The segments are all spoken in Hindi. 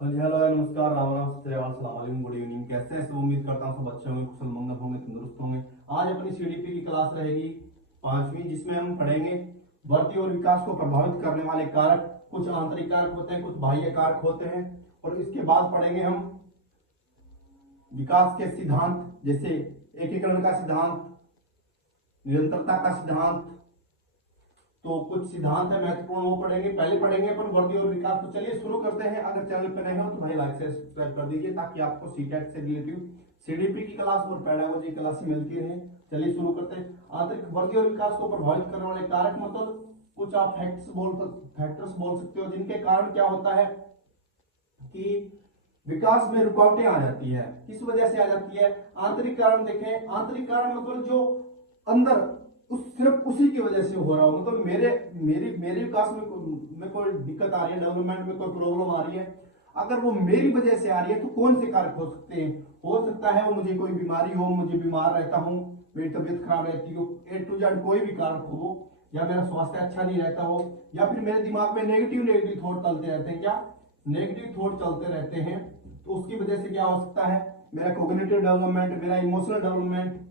हाँ जी, हेलो, नमस्कार, राम राम, सत श्री अकाल, अस्सलाम वालेकुम, गुड इवनिंग। कैसे हैं सब? उम्मीद करता हूँ सब अच्छे होंगे, कुशल मंगल होंगे, तंदुरुस्त होंगे। आज अपनी सीडीपी की क्लास रहेगी पांचवी, जिसमें हम पढ़ेंगे वृद्धि और विकास को प्रभावित करने वाले कारक। कुछ आंतरिक कारक होते हैं, कुछ बाह्य कारक होते हैं। और इसके बाद पढ़ेंगे हम विकास के सिद्धांत, जैसे एकीकरण का सिद्धांत, निरंतरता का सिद्धांत। तो कुछ सिद्धांत है महत्वपूर्ण, वो पढ़ेंगे। पहले पढ़ेंगे अपन वृद्धि और विकास। तो चलिए शुरू करते हैं। अगर चैनल पर नए हो तो भाई लाइक से सब्सक्राइब कर दीजिए, ताकि आपको सीटेट से रिलेटिव सीडीपी की क्लास और पेडागोजी क्लास मिलती रहे। चलिए शुरू करते हैं। आंतरिक वृद्धि और विकास को प्रभावित करने वाले कारक, मतलब कुछ आप फैक्टर्स बोल सकते हो, जिनके कारण क्या होता है कि विकास में रुकावटें आ जाती है। किस वजह से आ जाती है? आंतरिक कारण देखें। आंतरिक कारण मतलब जो अंदर उस सिर्फ उसी की वजह से हो रहा हो, मतलब मेरे मेरी मेरे विकास में कोई दिक्कत आ रही है, डेवलपमेंट में कोई प्रॉब्लम आ रही है। अगर वो मेरी वजह से आ रही है तो कौन से कारक हो सकते हैं? हो सकता है वो मुझे कोई बीमारी हो, मुझे बीमार रहता हूँ, मेरी तबीयत खराब रहती हो, ए टू जेड कोई भी कारक हो, या मेरा स्वास्थ्य अच्छा नहीं रहता हो, या फिर मेरे दिमाग में नेगेटिव नेगेटिव थॉट चलते रहते हैं। क्या नेगेटिव थॉट चलते रहते हैं? तो उसकी वजह से क्या हो सकता है? मेरा कोग्निटिव डेवलपमेंट, मेरा इमोशनल डेवलपमेंट,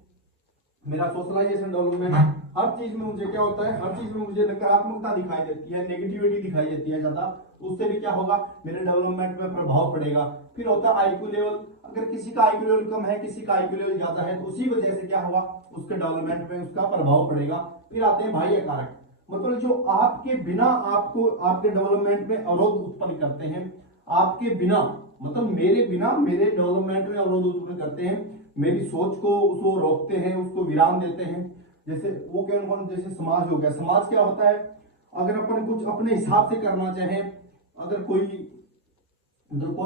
मेरा सोशलाइजेशन डेवलपमेंट, हर चीज में मुझे क्या होता है, हर चीज में मुझे नकारात्मकता दिखाई देती है, नेगेटिविटी दिखाई देती है ज्यादा। तो उससे भी क्या होगा? मेरे डेवलपमेंट में प्रभाव पड़ेगा। फिर होता है आईक्यू लेवल। अगर किसी का आईक्यू लेवल कम है, किसी का आईक्यू लेवल ज्यादा है, तो उसी वजह से क्या होगा? उसके डेवलपमेंट में उसका प्रभाव पड़ेगा। फिर आते हैं बाह्य कारक, मतलब जो आपके बिना आपको आपके डेवलपमेंट में अवरोध उत्पन्न करते हैं। आपके बिना मतलब मेरे बिना मेरे डेवलपमेंट में अवरोध उत्पन्न करते हैं, मेरी सोच को उसको रोकते हैं, उसको विराम देते हैं। जैसे वो क्या, जैसे समाज हो गया। समाज क्या होता है? अगर अपन कुछ अपने हिसाब से करना चाहें, अगर कोई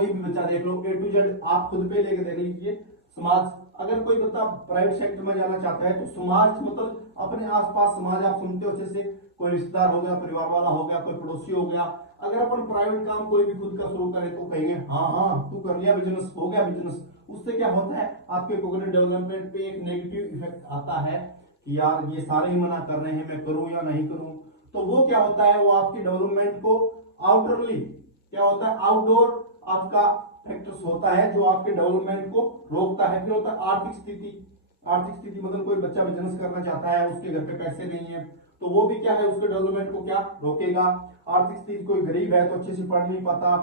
भी बच्चा देख लो, ए टू जेड आप खुद पे लेके देख लीजिए। समाज, अगर कोई बच्चा प्राइवेट सेक्टर में जाना चाहता है तो समाज मतलब अपने आसपास समाज आप सुनते हो अच्छे से, कोई रिश्तेदार हो गया, परिवार वाला हो गया, कोई पड़ोसी हो गया। अगर अपन प्राइवेट काम कोई भी खुद का शुरू करें तो कहेंगे हाँ हाँ तू कर लिया बिजनेस, हो गया बिजनेस। उससे क्या होता है? आपके कोग्निटिव डेवलपमेंट पे एक नेगेटिव इफेक्ट आता है कि यार ये सारे ही मना कर रहे हैं, मैं करूं या नहीं करूं। तो वो क्या होता है? वो आपकी डेवलपमेंट को आउटरली क्या होता है? आउटडोर आपका फैक्टर्स होता है जो आपके डेवलपमेंट को रोकता है। फिर होता है आर्थिक स्थिति। आर्थिक स्थिति मतलब कोई बच्चा बिजनेस करना चाहता है, उसके घर पे पैसे नहीं है, तो वो भी क्या है? उसके डेवलपमेंट को क्या रोकेगा? आर्थिक स्थिति, कोई गरीब है तो अच्छे से पढ़ नहीं पाता,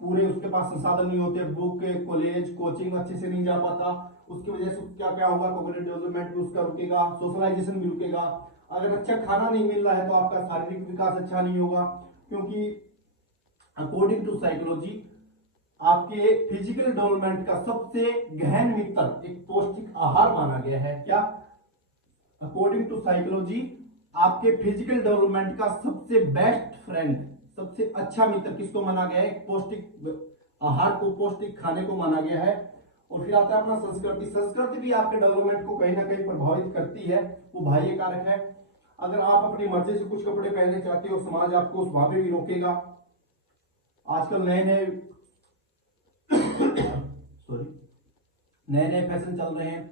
पूरे उसके पास संसाधन नहीं होते, बुक के कॉलेज कोचिंग अच्छे से नहीं जा पाता, उसकी वजह से क्या क्या होगा? कॉग्निटिव डेवलपमेंट भी उसका रुकेगा, सोशलाइजेशन भी रुकेगा। अगर अच्छा खाना नहीं मिल रहा है तो आपका शारीरिक विकास अच्छा नहीं होगा, क्योंकि अकॉर्डिंग टू साइकोलॉजी आपके फिजिकल डेवलपमेंट का सबसे गहन मित्र एक पौष्टिक आहार माना गया है। क्या? अकॉर्डिंग टू साइकोलॉजी आपके फिजिकल डेवलपमेंट का सबसे बेस्ट फ्रेंड, सबसे अच्छा मित्र किसको माना गया है? पौष्टिक आहार को, पौष्टिक खाने को माना गया है। और फिर आता है अपना संस्कृति। संस्कृति भी आपके डेवलपमेंट को कहीं ना कहीं प्रभावित करती है, वो बाह्य कारक है। अगर आप अपनी मर्जी से कुछ कपड़े पहनने चाहते हो, समाज आपको उस वहां पे भी रोकेगा। आजकल नए नए सॉरी नए नए फैशन चल रहे हैं,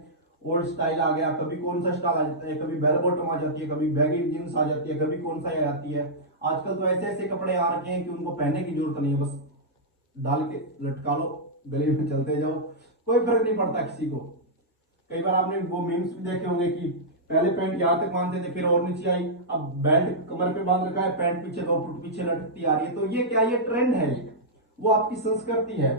ओल्ड स्टाइल आ गया, कभी कौन सा स्टाइल आ जाता है, कभी बेल बॉटम आ जाती है, कभी बैगी जींस आ जाती है, कभी कौन सा आ जाती है। आजकल तो ऐसे ऐसे कपड़े आ रखे हैं कि उनको पहनने की जरूरत नहीं है, बस डाल के लटका लो, गली में चलते जाओ, कोई फर्क नहीं पड़ता किसी को। कई बार आपने वो मीम्स भी देखे होंगे कि पहले पैंट यहां तक बांधते थे, फिर और नीचे आई, अब बेल्ट कमर पे बांध रखा है, पैंट पीछे 2 फुट पीछे लटकती आ रही है। तो ये क्या? ये ट्रेंड है, वो आपकी संस्कृति है।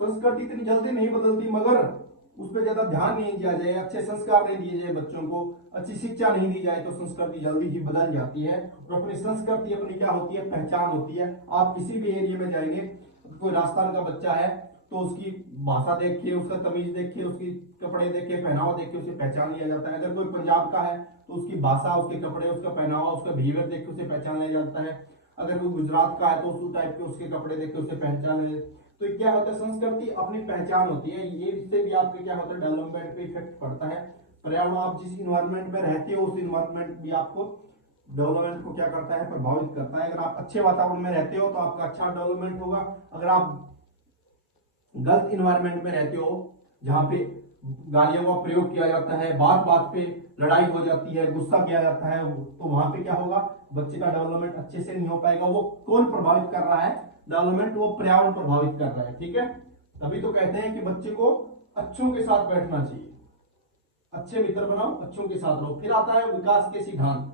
संस्कृति इतनी जल्दी नहीं बदलती, मगर उस पर ज्यादा ध्यान नहीं दिया जाए, अच्छे संस्कार नहीं दिए जाए, बच्चों को अच्छी शिक्षा नहीं दी जाए, तो संस्कृति जल्दी ही बदल जाती है। और अपनी संस्कृति अपनी क्या होती है? पहचान होती है। आप किसी भी एरिया में जाएंगे, कोई राजस्थान का बच्चा है तो उसकी भाषा देख के, उसका तमीज देख के, उसकी कपड़े देख के, पहनावा देख के उसे पहचान लिया जाता है। अगर कोई पंजाब का है तो उसकी भाषा, उसके कपड़े, उसका पहनावा, उसका बिहेवियर देख के उसे पहचान लिया जाता है। अगर कोई गुजरात का है तो उस टाइप के उसके कपड़े देख के उसे पहचान लिया। तो क्या होता है? संस्कृति अपनी पहचान होती है। ये इससे भी आपके क्या होता है? डेवलपमेंट पे इफेक्ट पड़ता है। पर्यावरण, आप जिस इन्वायरमेंट में रहते हो उस इन्वायरमेंट भी आपको डेवलपमेंट को क्या करता है? प्रभावित करता है। अगर आप अच्छे वातावरण में रहते हो तो आपका अच्छा डेवलपमेंट होगा। अगर आप गलत इन्वायरमेंट में रहते हो, जहां पे गालियों का प्रयोग किया जाता है, बात बात पे लड़ाई हो जाती है, गुस्सा किया जाता है, तो वहां पे क्या होगा, बच्चे का डेवलपमेंट अच्छे से नहीं हो पाएगा। वो कौन प्रभावित कर रहा है डेवलपमेंट, वो पर्यावरण प्रभावित कर रहा है। ठीक है, तभी तो कहते हैं कि बच्चे को अच्छों के साथ बैठना चाहिए, अच्छे मित्र बनाओ, अच्छों के साथ रहो। फिर आता है विकास के सिद्धांत।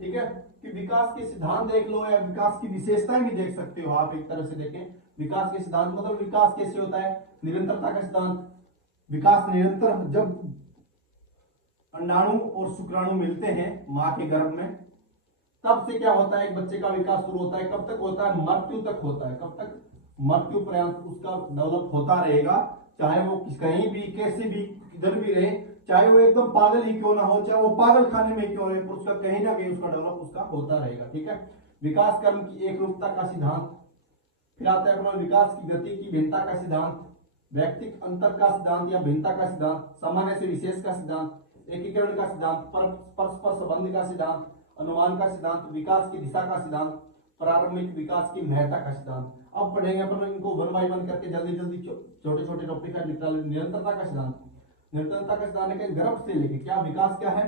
ठीक है, कि विकास के सिद्धांत देख लो या विकास की विशेषताएं भी देख सकते हो आप। एक तरह से देखें, विकास के सिद्धांत मतलब विकास कैसे होता है, निरंतरता का सिद्धांत। विकास निरंतर, जब अंडाणु और शुक्राणु मिलते हैं मां के गर्भ में, तब से क्या होता है, एक बच्चे का विकास शुरू होता है। कब तक होता है, मृत्यु तक होता है। कब तक, मृत्यु पर्यंत उसका डेवलप होता रहेगा, चाहे वो कहीं भी कैसे भी किधर भी रहे, चाहे वो एकदम पागल ही क्यों ना हो, चाहे वो पागल खाने में क्यों रहे, उसका कहीं ना कहीं उसका डेवलप उसका होता रहेगा। ठीक है, विकास क्रम की एक रूपता का सिद्धांत। फिर आता है अपना विकास की गति की भिन्नता का सिद्धांत, व्यक्तिक अंतर का सिद्धांत या भिन्नता का सिद्धांत, सामान्य से विशेष का सिद्धांत, एकीकरण का सिद्धांत, परस्पर संबंध का सिद्धांत, अनुमान का सिद्धांत, विकास की दिशा का सिद्धांत, प्रारंभिक विकास की महत्ता का सिद्धांत। अब पढ़ेंगे अपन इनको वन बाय वन करके, जल्दी जल्दी छोटे छोटे टॉपिक है। निरंतरता का सिद्धांत, निरंतरता का सिद्धांत के गर्भ से लेके क्या विकास क्या है,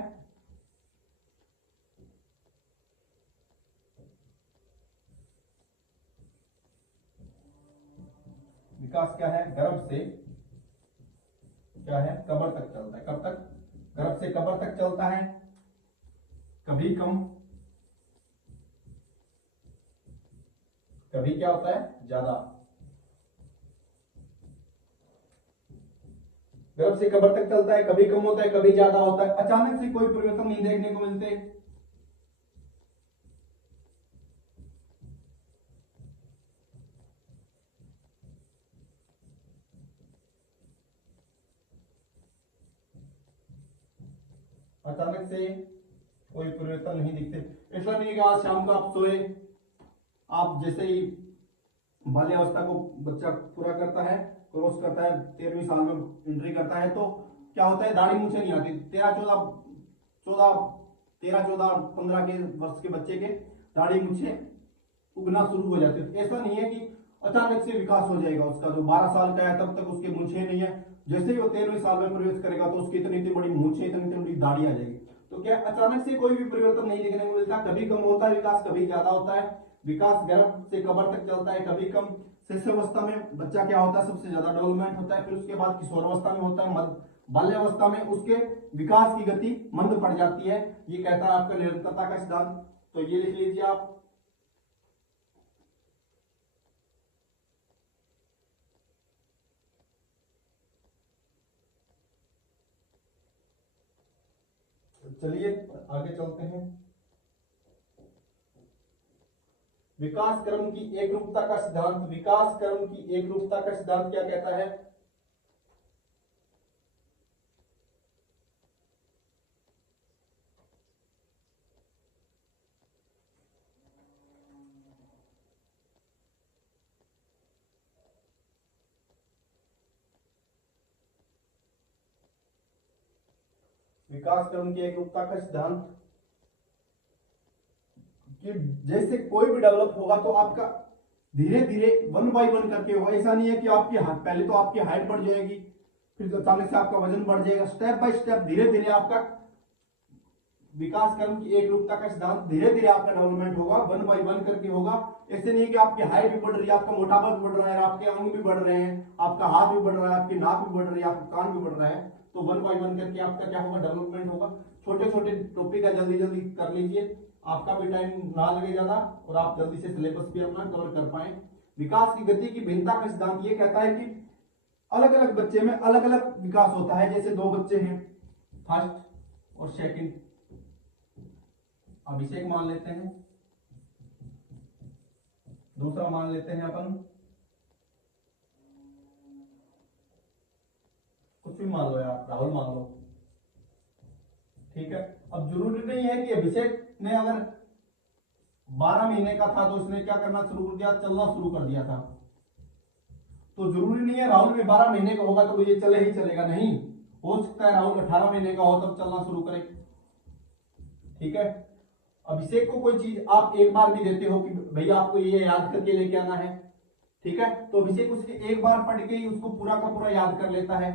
विकास क्या है, गर्भ से क्या है, कब्र तक चलता है। कब तक, गर्भ से कब्र तक चलता है। कभी कम, कभी क्या होता है, ज्यादा। गर्भ से कब्र तक चलता है, कभी कम होता है, कभी ज्यादा होता है। अचानक से कोई परिवर्तन नहीं देखने को मिलते। अचानक से कोई परिवर्तन नहीं दिखते। ऐसा नहीं कि आज शाम को आप सोए, आप जैसे ही बाल्यावस्था को बच्चा पूरा करता है, क्रॉस करता है, 13वीं साल में एंट्री करता है, तो क्या होता है, दाढ़ी मूछें नहीं आती। 13 14 15 के वर्ष के बच्चे के दाढ़ी मूछें उगना शुरू हो जाते हैं। ऐसा नहीं है कि अचानक से विकास हो जाएगा उसका। जो 12 साल का है तब तक उसके मूछें नहीं है, जैसे ही वो 13वीं साल में प्रवेश करेगा तो उसकी इतनी इतनी बड़ी मूछें, इतनी इतनी बड़ी दाढ़ी आ जाएगी। तो क्या अचानक से कोई भी परिवर्तन नहीं देखने को मिलता। कभी कम होता है विकास, कभी ज्यादा होता है। विकास गर्भ से कब्र तक चलता है, कभी कम। शिशुअवस्था में बच्चा क्या होता है, सबसे ज्यादा डेवलपमेंट होता है। फिर उसके बाद किशोरावस्था में होता है, बाल्यावस्था में उसके विकास की गति मंद पड़ जाती है। ये कहता है आपका निरंतरता का सिद्धांत। तो ये लिख लीजिए आप। चलिए आगे चलते हैं। विकास क्रम की एक रूपता का सिद्धांत। विकास क्रम की एक रूपता का सिद्धांत क्या कहता है, विकास क्रम की एक रूपता का सिद्धांत कि जैसे कोई भी डेवलप होगा तो आपका धीरे धीरे 1 बाय 1 करके होगा। ऐसा नहीं है कि आपकी पहले तो आपकी हाइट बढ़ जाएगी, फिर अचानक से आपका वजन बढ़ जाएगा। स्टेप बाय स्टेप धीरे धीरे आपका विकास क्रम की एक रूपता का सिद्धांत, धीरे धीरे आपका डेवलपमेंट होगा, 1 बाय 1 करके होगा। ऐसे नहीं है कि आपकी हाइट भी बढ़ रही है, आपका मोटापा भी बढ़ रहा है, आपके अंग भी बढ़ रहे हैं, आपका हाथ भी बढ़ रहा है, आपकी नाक भी बढ़ रही है, आपका कान भी बढ़ रहा है। तो 1 बाय 1 करके आपका क्या होगा, डेवलपमेंट होगा। छोटे छोटे टॉपिक है, जल्दी जल्दी कर लीजिए, आपका भी टाइम ना लगे ज्यादा और आप जल्दी से सिलेबस भी अपना कवर कर पाए। विकास की गति की भिन्नता का सिद्धांत ये कहता है कि अलग अलग बच्चे में अलग अलग विकास होता है। जैसे 2 बच्चे हैं, फर्स्ट और सेकंड, अभिषेक मान लेते हैं, दूसरा मान लेते हैं अपन, कुछ भी मान लो यार, राहुल मान लो। ठीक है, अब जरूरी नहीं है कि अभिषेक ने अगर 12 महीने का था तो उसने क्या करना शुरू कर दिया, चलना शुरू कर दिया था। तो जरूरी नहीं है राहुल भी 12 महीने का होगा तो ये चले ही चलेगा, नहीं। हो सकता है राहुल 18 महीने का हो तब चलना शुरू करे। ठीक है, अभिषेक को कोई चीज आप एक बार भी देते हो कि भैया आपको ये याद करके लेके आना है, ठीक है, तो अभिषेक उसके एक बार पढ़ के ही उसको पूरा का पूरा याद कर लेता है।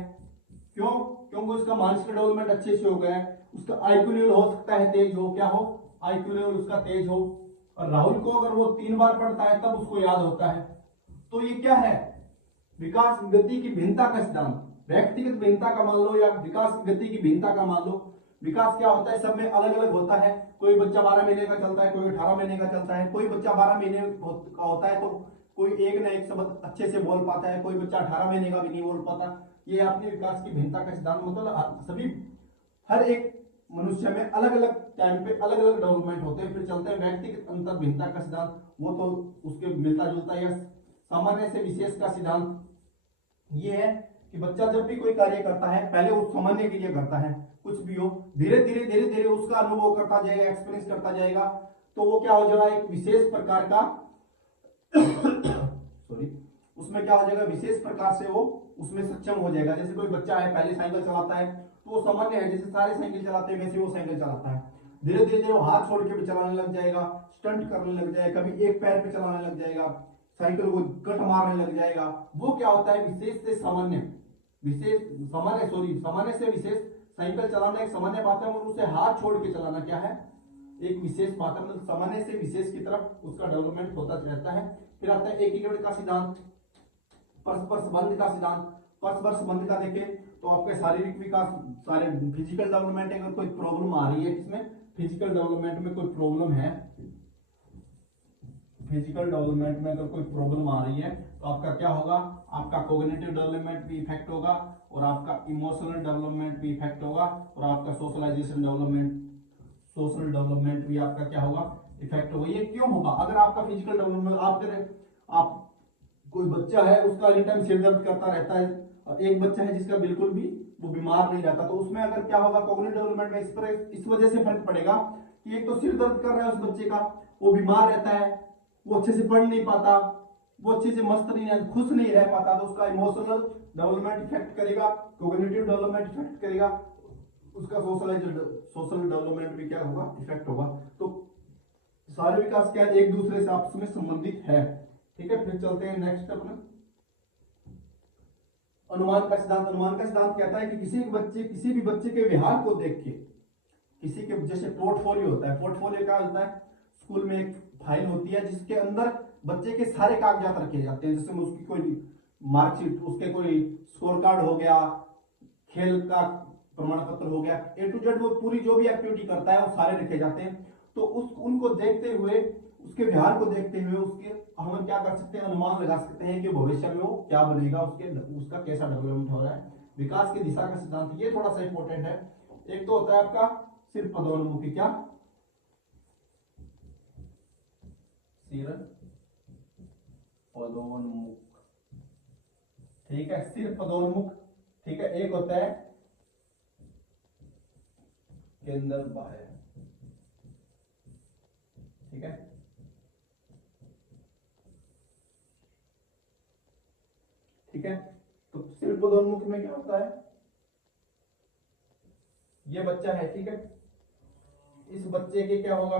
क्यों? क्योंकि उसका मानसिक डेवलपमेंट अच्छे से हो गया है, उसका आईक्यू लेवल हो सकता है तेज हो, क्या हो, आईक्यू लेवल उसका तेज हो। और राहुल को अगर वो 3 बार पढ़ता है तब उसको याद होता है। तो ये क्या है? विकास की गति की भिन्नता का सिद्धांत। व्यक्तिगत भिन्नता का मान लो या विकास की गति की भिन्नता का मान लो। विकास क्या होता है, सब में अलग अलग होता है। कोई बच्चा 12 महीने का चलता है, कोई 18 महीने का चलता है, कोई बच्चा 12 महीने का होता है तो कोई एक ना एक शब्द अच्छे से बोल पाता है, कोई बच्चा 18 महीने का भी नहीं बोल पाता। ये अपने विकास की भिन्नता का सिद्धांत, मतलब सभी हर एक मनुष्य में अलग अलग टाइम पे अलग अलग डेवलपमेंट होते हैं। फिर चलते हैं व्यक्तिगत अंतर भिन्नता का सिद्धांत, वो तो उसके मिलता जुलता है। सामान्य से विशेष का सिद्धांत ये है कि बच्चा जब भी कोई कार्य करता है पहले उस सामान्य के लिए करता है, कुछ भी हो, धीरे धीरे उसका अनुभव करता जाएगा, एक्सपीरियंस करता जाएगा, तो वो क्या हो जाएगा, एक विशेष प्रकार का सॉरी, उसमें क्या हो जाएगा, विशेष प्रकार से वो उसमें सक्षम हो जाएगा। जैसे कोई बच्चा है पहले साइकिल चलाता है तो वो सामान्य है, जैसे सारे साइकिल चलाते हैं वैसे वो साइकिल चलाता है। धीरे धीरे वो हाथ छोड़ के भी चलाने लग जाएगा, स्टंट करने लग जाएगा, कभी एक पैर पे चलाने लग जाएगा, साइकिल को कट मारने लग जाएगा। वो क्या होता है, विशेष से सामान्य, सामान्य से विशेष। साइकिल चलाना एक सामान्य बात है और उसे हाथ छोड़ के चलाना क्या है, एक विशेष बात है। मतलब सामान्य से विशेष की तरफ उसका डेवलपमेंट होता रहता है। फिर आता है एकीकरण का सिद्धांत, परस्पर संबंध का सिद्धांत। परस्पर संबंध का देखें तो आपके शारीरिक विकास, सारे फिजिकल डेवलपमेंट, अगर कोई प्रॉब्लम आ रही है, इसमें फिजिकल डेवलपमेंट में कोई प्रॉब्लम है, फिजिकल डेवलपमेंट में अगर कोई प्रॉब्लम आ रही है तो आपका क्या होगा, आपका कोग्निटिव डेवलपमेंट भी इफेक्ट होगा और आपका इमोशनल डेवलपमेंट भी इफेक्ट होगा और आपका सोशल डेवलपमेंट भी आपका क्या होगा, इफेक्ट होगा। ये क्यों होगा? अगर आपका फिजिकल डेवलपमेंट, आप कोई बच्चा है उसका एनी टाइम सिर दर्द करता रहता है और एक बच्चा है जिसका बिल्कुल भी वो बीमार नहीं रहता, तो उसमें अगर क्या होगा, कॉग्निटिव डेवलपमेंट में इस वजह से फर्क पड़ेगा कि एक तो सिर दर्द कर रहा है उस बच्चे का, वो बीमार रहता है, वो अच्छे से पढ़ नहीं पाता, वो अच्छे से मस्त नहीं है, खुश नहीं रह पाता, तो उसका इमोशनल डेवलपमेंट इफेक्ट करेगा, कॉग्निटिव डेवलपमेंट इफेक्ट करेगा, उसका सोशल डेवलपमेंट भी क्या होगा, इफेक्ट होगा। तो सारे विकास क्या एक दूसरे से आपस में संबंधित है। ठीक है, फिर चलते हैं नेक्स्ट अपना अनुमान का सिद्धांत। अनुमान का सिद्धांत कहता है कि किसी भी बच्चे के व्यवहार को देख के, किसी के, जैसे पोर्टफोलियो होता है, पोर्टफोलियो क्या होता है, स्कूल में एक फाइल होती है जिसके अंदर बच्चे के सारे कागजात रखे जाते हैं, जैसे उसकी कोई मार्कशीट, उसके कोई स्कोर कार्ड हो गया, खेल का प्रमाण पत्र हो गया, ए टू जेड वो पूरी जो भी एक्टिविटी करता है वो सारे रखे जाते हैं। तो उनको देखते हुए, उसके व्यवहार को देखते हुए उसके हम क्या कर सकते हैं, अनुमान लगा सकते हैं कि भविष्य में वो क्या बनेगा, उसका कैसा डेवलपमेंट हो रहा है। विकास की दिशा का सिद्धांत ये थोड़ा सा इंपॉर्टेंट है। एक तो होता है आपका सिर्फ पदोन्मुखी, क्या, सिर पदोन्मुख, ठीक है, सिर्फ पदोन्मुख, ठीक है। एक होता है केंद्र बाह्य, ठीक है, ठीक है। तो सिर्फ पदोन्मुख में क्या होता है, ये बच्चा है, ठीक है, इस बच्चे के क्या होगा,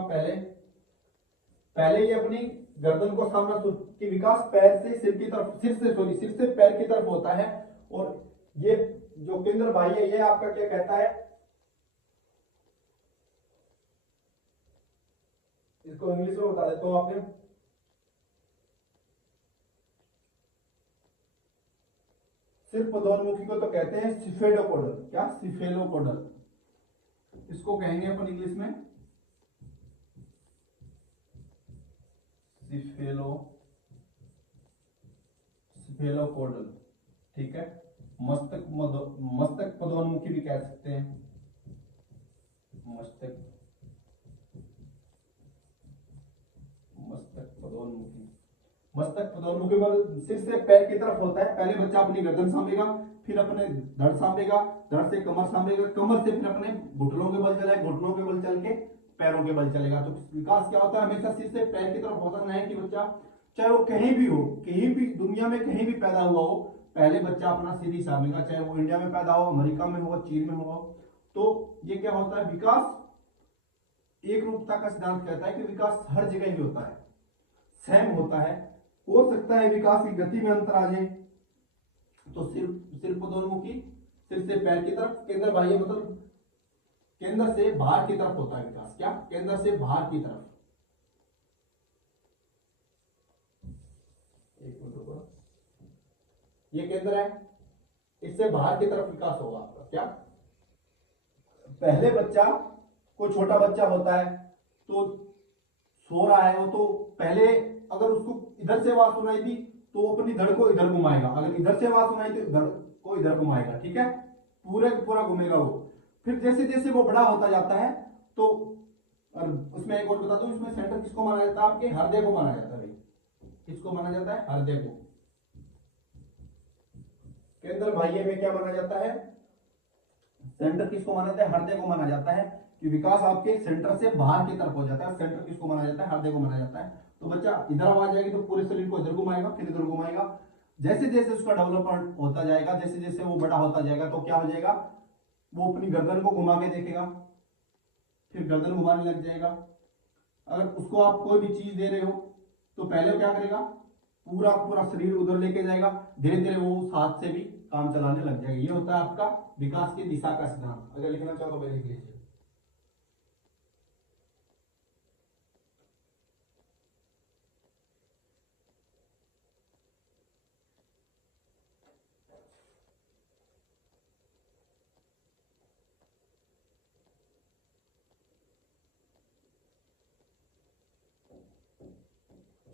पहले ये अपनी गर्दन को सामना, कि विकास पैर से सिर की तरफ, सिर से पैर की तरफ होता है। और ये जो केंद्र बाह्य है, ये आपका क्या कहता है, इसको इंग्लिश में बता देता हूं आपने, सिर्फ पदोन्मुखी को तो कहते हैं सिफेलोपोडल, क्या, सिफेलोपोडल, इसको कहेंगे अपन इंग्लिश में सिफेलोपोडल, ठीक है। मस्तक पदोन्मुखी भी कह सकते हैं, मस्तक पदोन्मुखी मतलब सिर से पैर की तरफ होता है। पहले बच्चा अपनी गर्दन सांभेगा, फिर अपने धड़ सांभेगा, धड़ से कमर सांभेगा, कमर से फिर अपने घुटनों के बल चलेगा, घुटनों के बल चल के पैरों के बल चलेगा। तो विकास क्या होता है, हमेशा सिर से पैर की तरफ होता है कि बच्चा चाहे वो कहीं भी हो, कहीं भी दुनिया में कहीं भी पैदा हुआ हो, पहले बच्चा अपना सिर ही सांभेगा, चाहे वो इंडिया में पैदा हो, अमेरिका में हो, चीन में हो। तो ये क्या होता है, विकास एक रूपता का सिद्धांत कहता है कि विकास हर जगह ही होता है, सेम होता है। हो सकता है विकास की गति में अंतर आ जाए, तो सिर्फ फिर से पैर की तरफ, केंद्र बाह्य मतलब केंद्र से बाहर की तरफ होता है विकास। क्या? केंद्र से बाहर की तरफ। एक मिनट रुको, ये केंद्र है, इससे बाहर की तरफ विकास होगा आपका। क्या? पहले बच्चा, कोई छोटा बच्चा होता है तो सो रहा है वो, तो पहले अगर उसको इधर से आवाज सुनाई दी तो वो अपनी धड़ को इधर घुमाएगा, अगर इधर से आवाज सुनाई तो धड़ को इधर घुमाएगा। ठीक है, पूरे पूरा घूमेगा वो। फिर जैसे जैसे वो बड़ा होता जाता है तो, और उसमें एक और बता दूं, इसमें सेंटर किसको माना जाता है? आपके हृदय को माना जाता है। किसको माना जाता है? हृदय को। केंद्र बाह्य में क्या माना जाता है? सेंटर किसको माना जाता है? हृदय को माना जाता है कि विकास आपके सेंटर से बाहर की तरफ हो जाता है। सेंटर किसको माना जाता है? हृदय को माना जाता है। तो बच्चा इधर आवाज आएगी तो पूरे शरीर को इधर घुमाएगा, फिर इधर घुमाएगा। जैसे जैसे उसका डेवलपमेंट होता जाएगा, जैसे जैसे वो बड़ा होता जाएगा तो क्या हो जाएगा, वो अपनी गर्दन को घुमा के देखेगा, फिर गर्दन घुमाने लग जाएगा। अगर उसको आप कोई भी चीज दे रहे हो तो पहले क्या करेगा, पूरा पूरा शरीर उधर लेके जाएगा, धीरे धीरे वो उस हाथ से भी काम चलाने लग जाएगा। ये होता है आपका विकास की दिशा का सिद्धांत। अगर लिखना चाहो तो लिख लीजिए।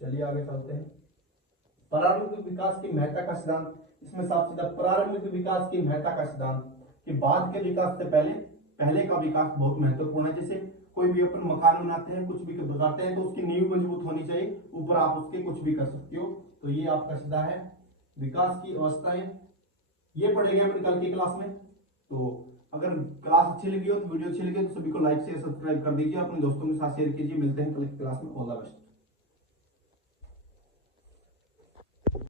चलिए आगे चलते हैं। प्रारंभिक विकास की महत्ता का सिद्धांत, इसमें साफ सीधा प्रारंभिक विकास की महत्ता का सिद्धांत कि बाद के विकास से पहले पहले का विकास बहुत महत्वपूर्ण है। जैसे कोई भी अपन मकान बनाते हैं, कुछ भी बनाते हैं तो उसकी नींव मजबूत होनी चाहिए, ऊपर आप उसके कुछ भी कर सकते हो। तो ये आपका सीधा है विकास की अवस्थाएं। ये पढ़ेंगे अपन कल की क्लास में। तो अगर क्लास अच्छी लगी हो तो वीडियो अच्छी लगी तो सभी को लाइक शेयर सब्सक्राइब कर दीजिए, अपने दोस्तों के साथ शेयर कीजिए। मिलते हैं कल की क्लास में। All the best.